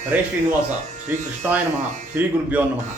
ಹರೇ ಶ್ರೀನಿವಾಸ. ಶ್ರೀ ಕೃಷ್ಣಾಯ ನಮಃ. ಶ್ರೀ ಗುರುಭ್ಯೋ ನಮಃ.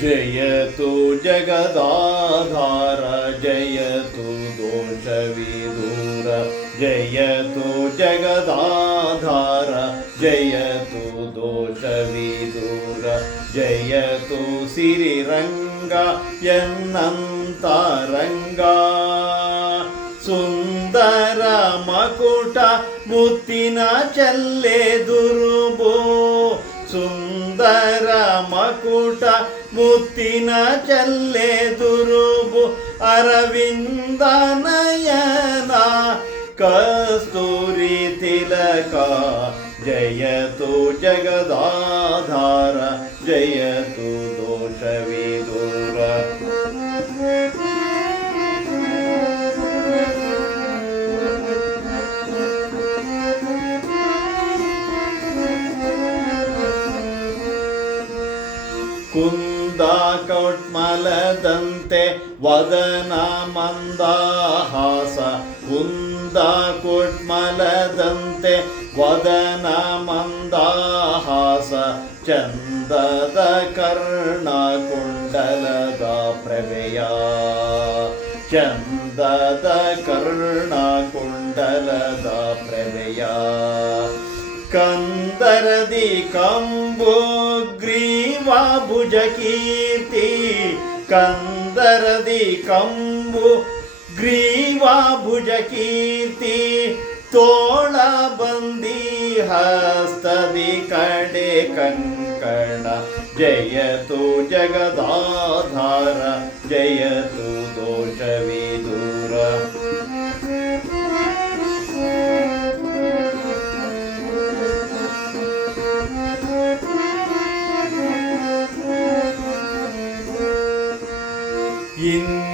ಜಯತು ಜಗದಾಧಾರ ಜಯತು ದೋಷವಿದೂರ ಜಯತು ಜಗದಾಧಾರ ಜಯತು ದೋಷವಿದೂರ ಜಯತು ಸಿರಿರಂಗ ಎನ್ನಂತರಂಗ ಸುಂದರ ಮಕುಟ ಮುತ್ತಿನ ಚಲ್ಲೆ ದುರುಬೋ ಸುಂದರ ಮಕುಟ ಮುತ್ತಿನ ಚಲ್ಲೆ ದುರುಬು ಅರವಿಂದ ನಯನ ಕಸ್ತೂರಿ ತಿಲಕ ಜಯತು ಜಗದಾಧಾರ ಜಯತು ದೋಷವಿದೂರ ಕುಂದ ಕೌಟ್ಮಲದಂತೆ ವದನ ಮಂದಹಾಸ ಕುಂದ ಕೋಟ್ಮಲದಂತೆ ವದನ ಮಂದಹಾಸ ಚಂದದ ಕರ್ಣ ಕುಂಡಲದ ಪ್ರಭೆಯ ಚಂದದ ಕರ್ಣ ಕುಂಡಲದ ಪ್ರಭೆಯ ಕಂದರದಿ ಕಂಬು ಗ್ರೀವ ಭುಜ ಕೀರ್ತಿ ಕಂದರದಿ ಕಂಬು ಗ್ರೀವ ಭುಜ ಕೀರ್ತಿ ತೋಳ ಬಂದಿ ಹಸ್ತದಿ ಕಡೆ ಕಂಕಣ ಜಯತು ಜಗದಾಧಾರ ಜಯತು ದೋಷವಿದೂರ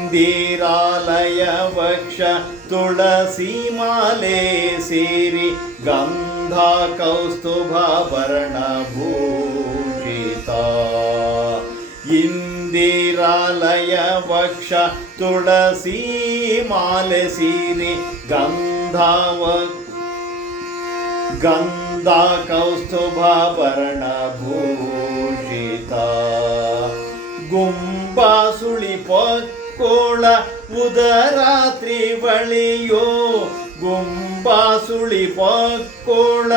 ಇಂದಿರಾಲಯ ವಕ್ಷ ತುಳಸಿ ಮಾಲೆ ಸೇರಿ ಗಂಧ ಕೌಸ್ತುಭಾಭರಣ ಭೂಷಿತ ಇಂದಿರಾಲಯ ವಕ್ಷ ತುಳಸಿ ಮಾಲೆ ಸೇರಿ ಗಂಧ ಕೌಸ್ತುಭಾಭರಣ ಭೂಷಿತ ಗುಂಬಾಸುಳಿ ಪಕ್ಕೋಳ ಉದರಾತ್ರಿ ಬಳಿಯೋ ಗುಂಬಾಸುಳಿ ಪಕ್ಕೋಳ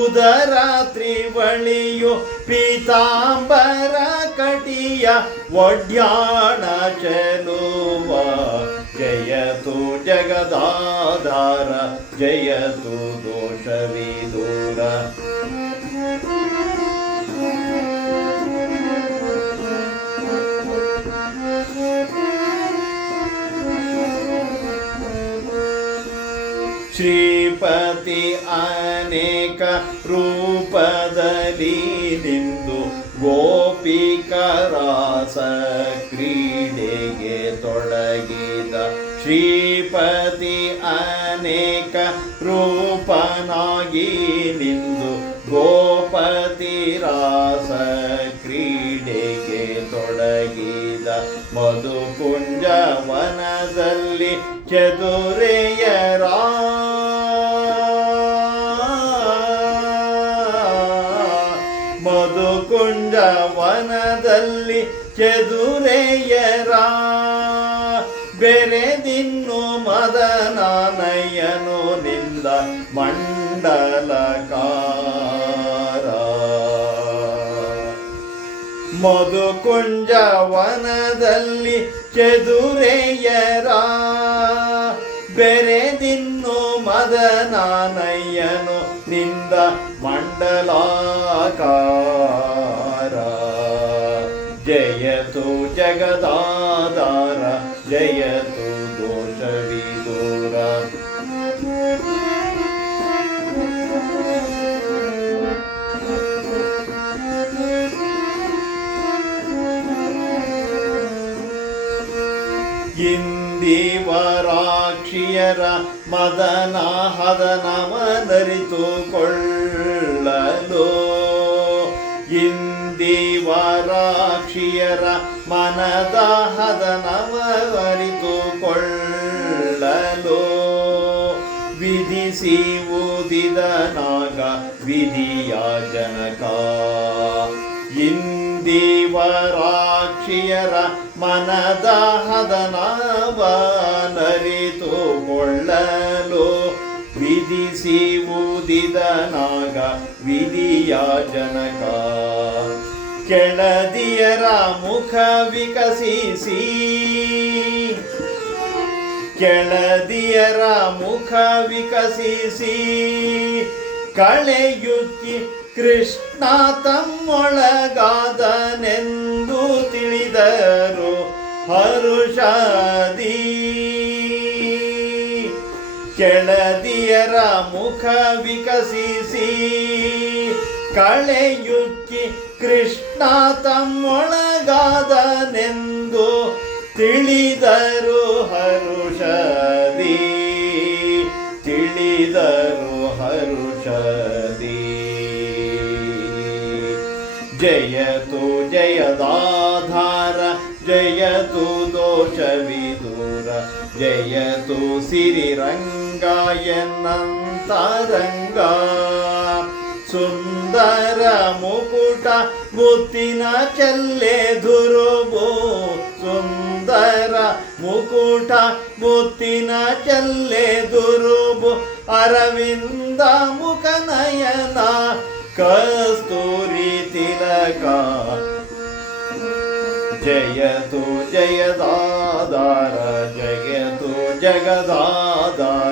ಉದರಾತ್ರಿ ಬಳಿಯೋ ಪೀತಾಂಬರ ಕಟಿಯ ಒಡ್ಯಾಣ ಚಲುವ ಜಯತು ಜಗದಾಧಾರ ಜಯತು ದೋಷವಿದೂರ ಶ್ರೀಪತಿ ಅನೇಕ ರೂಪದಲ್ಲಿ ನಿಂದು ಗೋಪಿಕರಾಸ ಕ್ರೀಡೆಗೆ ತೊಡಗಿದ ಶ್ರೀಪತಿ ಅನೇಕ ರೂಪನಾಗಿ ನಿಂದು ಗೋಪತಿ ರಾಸ ಕ್ರೀಡೆಗೆ ತೊಡಗಿದ ಮಧುಕುಂಜ ವನದಲ್ಲಿ ಚದುರೆಯರ ಮಧುಕುಂಜ ವನದಲ್ಲಿ ಚದುರೆಯರ ಬೆರೆದಿನ್ನು ಮದನಾನಯ್ಯನು ನಿಂದ ಮಂಡಲಕಾರ. ಮಧುಕುಂಜವನದಲ್ಲಿ ಚೆದುರೆಯರ ಬೆರೆದಿನ್ನು ಮದನಾನಯ್ಯನು ನಿಂದ ಮಂಡಲಾಕಾರ. ಜಯತು ಜಗದಾಧಾರ ಜಯತು ದೋಷವಿದೂರ. ಇಂದಿವರಾಕ್ಷಿಯರ ಮದನಾಹದನಮನರಿತುಕೊಳ್ಳಲು. ಇಂದಿವರಾಕ್ಷಿಯರ ಮನದಾಹದನಮರಿತುಕೊಳ್ಳಲು. ವಿಧಿಸಿ ಊದಿದ ನಾಗ ವಿಧಿಯ ಜನಕ. ಇಂದಿವರಾಕ್ಷಿಯರ ಮನದಾಹದನವನರಿತುಕೊಳ್ಳಲು. ವಿಧಿಸಿ ಊದಿದ ನಾಗ ವಿಧಿಯ ಜನಕ. ಕೆಳದಿಯರ ಮುಖ ವಿಕಸಿಸಿ ಕೆಳದಿಯರ ಮುಖ ವಿಕಸಿಸಿ ಕಳೆಯುಕ್ಕಿ ಕೃಷ್ಣ ತಮ್ಮೊಳಗಾದನೆಂದು ತಿಳಿದರು ಹರುಷದಿ. ಕೆಳದಿಯರ ಮುಖ ವಿಕಸಿಸಿ ಕಳೆಯುಕ್ಕಿ ಕೃಷ್ಣ ತಮ್ಮೊಳಗಾದನೆಂದು ತಿಳಿದರು ಹರುಷದಿ. ತಿಳಿದರು ಹರುಷದಿ. ಜಯತು ಜಯದಾಧಾರ ಜಯತು ದೋಷವಿದೂರ. ಜಯತು ಸಿರಿರಂಗ ಎನ್ನಂತರಂಗ. ಸುಂದರ ಮುಕುಟ ಮುತ್ತಿನ ಚೆಲ್ಲೆ ದುರುಬು. ಸುಂದರ ಮುಕುಟ ಮುತ್ತಿನ ಚೆಲ್ಲೆ ದುರುಬು. ಅರವಿಂದ ಮುಖನಯನ ಕಸ್ತೂರಿ ತಿಲಕ. ಜಯತು ಜಯದಾಧಾರ ಜಯತು ಜಗದಾಧಾರ.